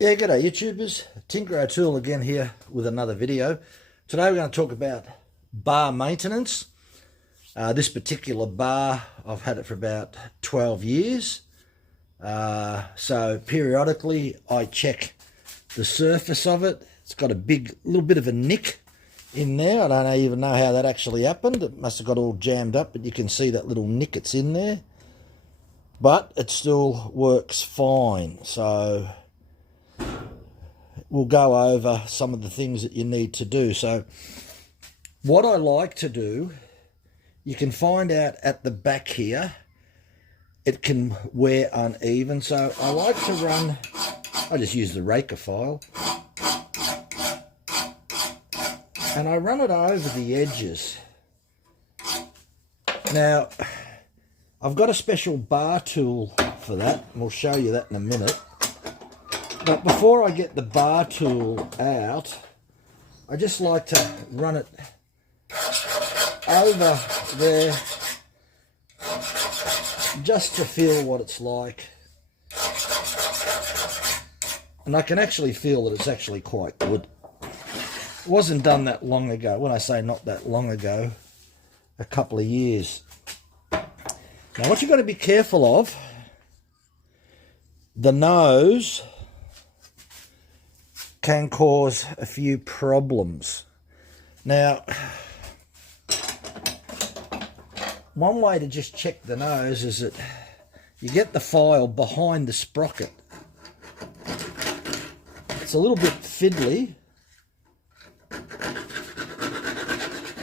Yeah, g'day YouTubers. Tinker O'Toole again here with another video. Today we're going to talk about bar maintenance. This particular bar, I've had it for about 12 years. So periodically I check the surface of it. It's got a little bit of a nick in there. I don't even know how that actually happened. It must have got all jammed up, but you can see that little nick it's in there. But it still works fine. So we'll go over some of the things that you need to do. So what I like to do, you can find out at the back here, it can wear uneven. So I like to run, I just use the raker file, and I run it over the edges. Now, I've got a special bar tool for that, and we'll show you that in a minute. But before I get the bar tool out, I just like to run it over there just to feel what it's like. And I can actually feel that it's actually quite good. It wasn't done that long ago. When I say not that long ago, a couple of years. Now what you've got to be careful of, the nose can cause a few problems. Now, one way to just check the nose is that you get the file behind the sprocket. It's a little bit fiddly,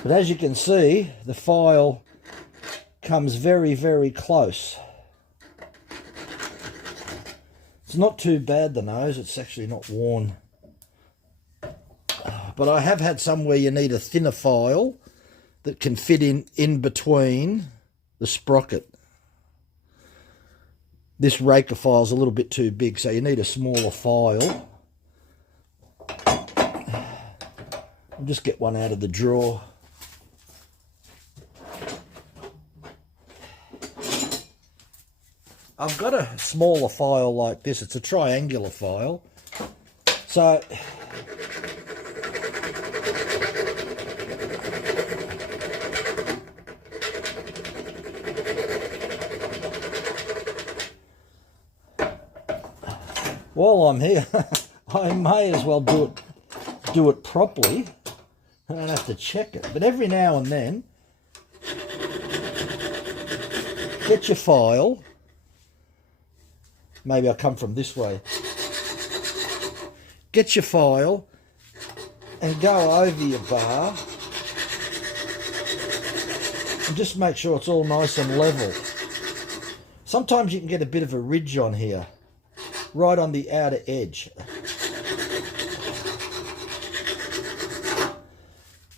but as you can see, the file comes very, very close. It's not too bad, the nose, it's actually not worn. But I have had some where you need a thinner file that can fit in between the sprocket. This raker file is a little bit too big, so you need a smaller file. I'll just get one out of the drawer. I've got a smaller file like this. It's a triangular file. So while I'm here, I may as well do it properly. I don't have to check it. But every now and then, get your file. Maybe I'll come from this way. Get your file and go over your bar. And just make sure it's all nice and level. Sometimes you can get a bit of a ridge on here, right on the outer edge.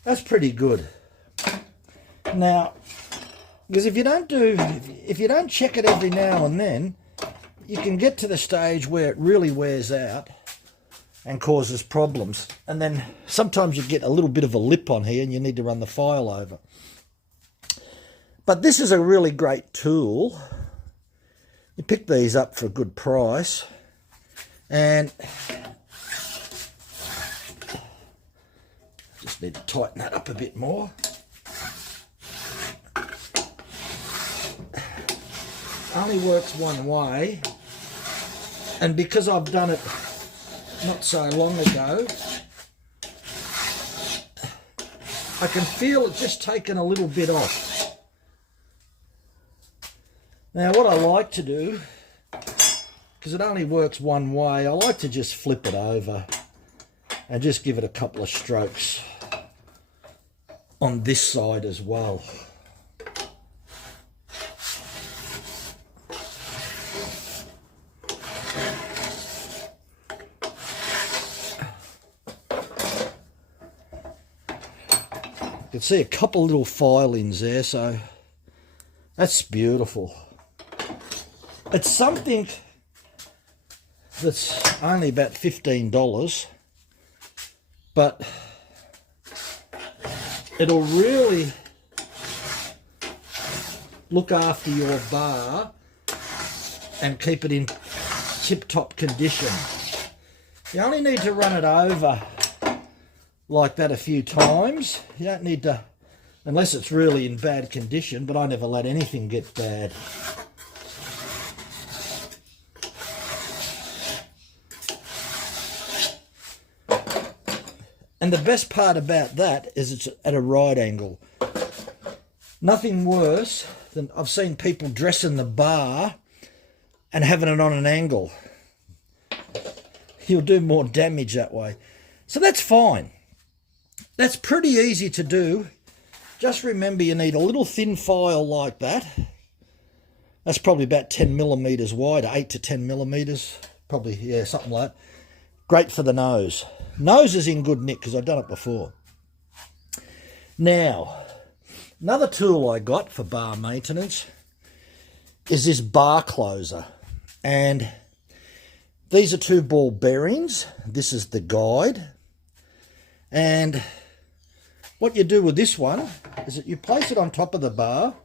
That's pretty good. Now, because if you don't check it every now and then, you can get to the stage where it really wears out and causes problems. And then sometimes you get a little bit of a lip on here and you need to run the file over. But this is a really great tool. You pick these up for a good price. And just need to tighten that up a bit more. Only works one way, and because I've done it not so long ago, I can feel it just taking a little bit off. Now what I like to do, because it only works one way, I like to just flip it over and just give it a couple of strokes on this side as well. You can see a couple little filings there, so that's beautiful. It's something that's only about $15, but it'll really look after your bar and keep it in tip-top condition. You only need to run it over like that a few times. You don't need to, unless it's really in bad condition, but I never let anything get bad. And the best part about that is it's at a right angle. Nothing worse than I've seen people dressing the bar and having it on an angle. You'll do more damage that way. So that's fine. That's pretty easy to do. Just remember you need a little thin file like that. That's probably about 10 millimeters wide, 8 to 10 millimeters. Probably, yeah, something like that. Great for the nose. Nose is in good nick because I've done it before. Now, another tool I got for bar maintenance is this bar closer. And these are 2 ball bearings. This is the guide. And what you do with this one is that you place it on top of the bar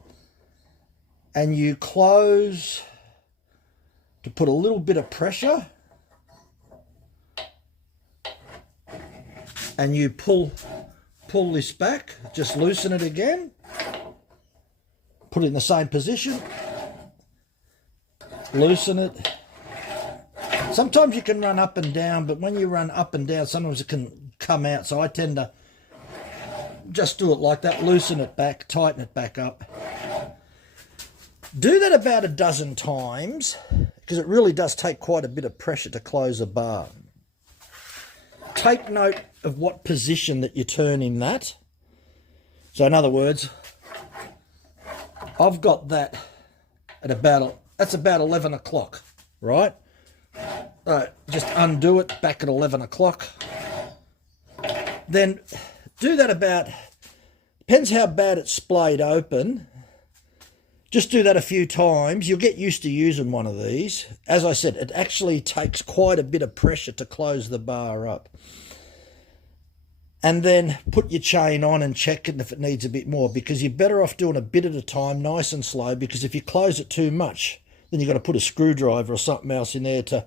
and you close to put a little bit of pressure, and you pull this back, just loosen it again, put it in the same position, loosen it. Sometimes you can run up and down, but when you run up and down, sometimes it can come out. So I tend to just do it like that, loosen it back, tighten it back up. Do that about a dozen times because it really does take quite a bit of pressure to close a bar. Take note of what position that you turn in that. So in other words, I've got that at that's about 11 o'clock, right? Just undo it back at 11 o'clock. Then do that about, depends how bad it's splayed open. Just do that a few times. You'll get used to using one of these. As I said, it actually takes quite a bit of pressure to close the bar up. And then put your chain on and check it if it needs a bit more, because you're better off doing a bit at a time, nice and slow, because if you close it too much, then you've got to put a screwdriver or something else in there to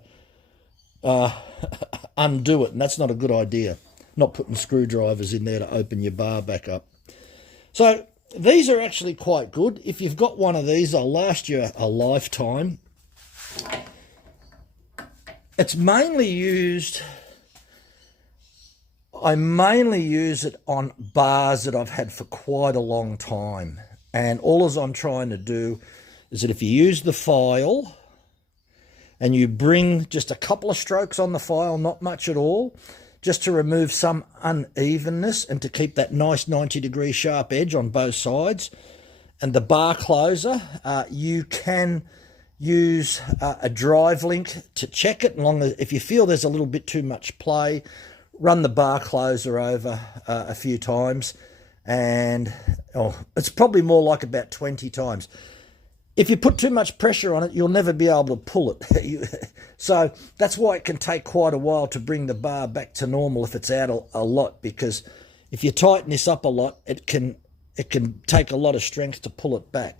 undo it, and that's not a good idea. Not putting screwdrivers in there to open your bar back up. So these are actually quite good. If you've got one of these, they'll last you a lifetime. It's mainly used, I mainly use it on bars that I've had for quite a long time. And all as I'm trying to do is that if you use the file and you bring just a couple of strokes on the file, not much at all, just to remove some unevenness and to keep that nice 90-degree sharp edge on both sides. And the bar closer, you can use a drive link to check it. If you feel there's a little bit too much play, run the bar closer over a few times, and it's probably more like about 20 times. If you put too much pressure on it, you'll never be able to pull it. So that's why it can take quite a while to bring the bar back to normal if it's out a lot, because if you tighten this up a lot, it can take a lot of strength to pull it back.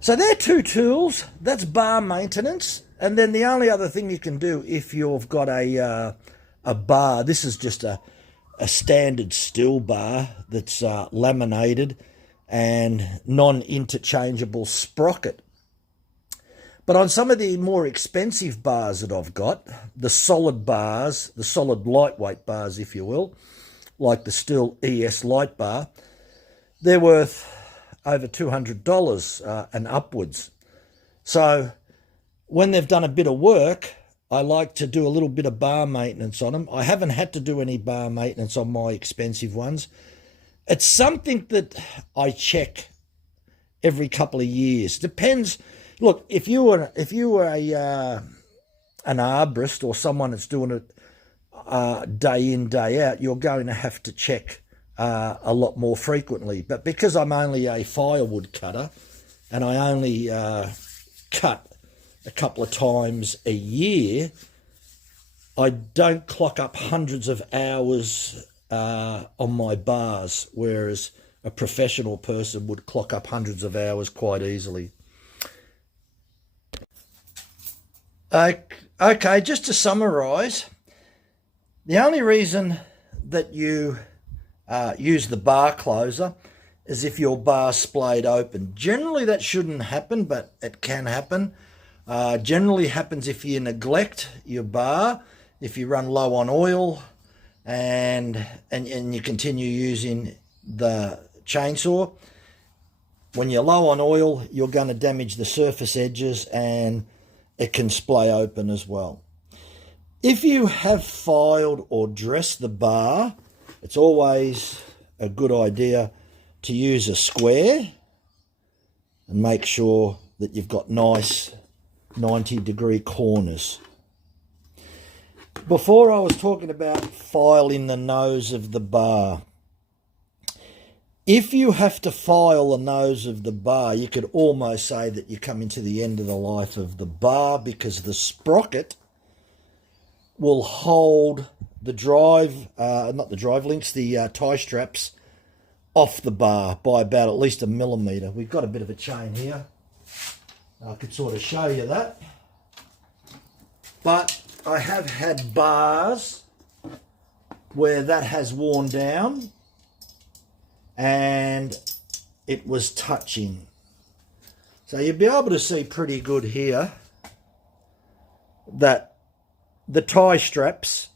So they're 2 tools. That's bar maintenance. And then the only other thing you can do if you've got a bar, this is just a standard steel bar that's laminated and non-interchangeable sprocket. But on some of the more expensive bars that I've got, the solid bars, the solid lightweight bars, if you will, like the Stihl ES light bar, they're worth over $200 and upwards. So when they've done a bit of work, I like to do a little bit of bar maintenance on them. I haven't had to do any bar maintenance on my expensive ones. It's something that I check every couple of years. Depends. Look, if you were an arborist or someone that's doing it day in, day out, you're going to have to check a lot more frequently. But because I'm only a firewood cutter and I only cut a couple of times a year, I don't clock up hundreds of hours on my bars, whereas a professional person would clock up hundreds of hours quite easily. Okay, just to summarise, The only reason that you use the bar closer is if your bar's splayed open. Generally that shouldn't happen, but it can happen. Generally happens if you neglect your bar, if you run low on oil and you continue using the chainsaw. When you're low on oil, you're going to damage the surface edges and it can splay open as well. If you have filed or dressed the bar, it's always a good idea to use a square and make sure that you've got nice 90-degree corners. Before I was talking about filing the nose of the bar. If you have to file the nose of the bar, you could almost say that you're coming to the end of the life of the bar, because the sprocket will hold the the tie straps off the bar by about at least 1 millimetre. We've got a bit of a chain here. I could sort of show you that. But I have had bars where that has worn down and it was touching. So you'll be able to see pretty good here that the tie straps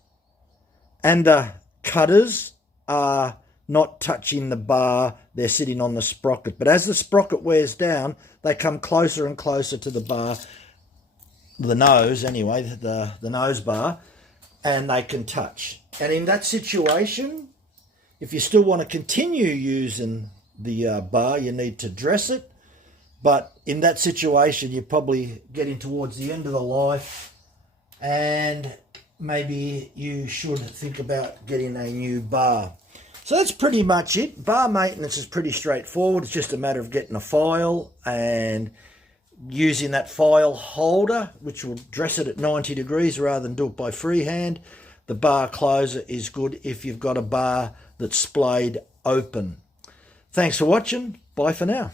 and the cutters are not touching the bar, they're sitting on the sprocket. But as the sprocket wears down, they come closer and closer to the bar, the nose anyway, the nose bar, and they can touch. And in that situation, if you still want to continue using the bar, you need to dress it. But in that situation, you're probably getting towards the end of the life, and maybe you should think about getting a new bar. So that's pretty much it. Bar maintenance is pretty straightforward. It's just a matter of getting a file and using that file holder, which will dress it at 90 degrees rather than do it by freehand. The bar closer is good if you've got a bar that's splayed open. Thanks for watching. Bye for now.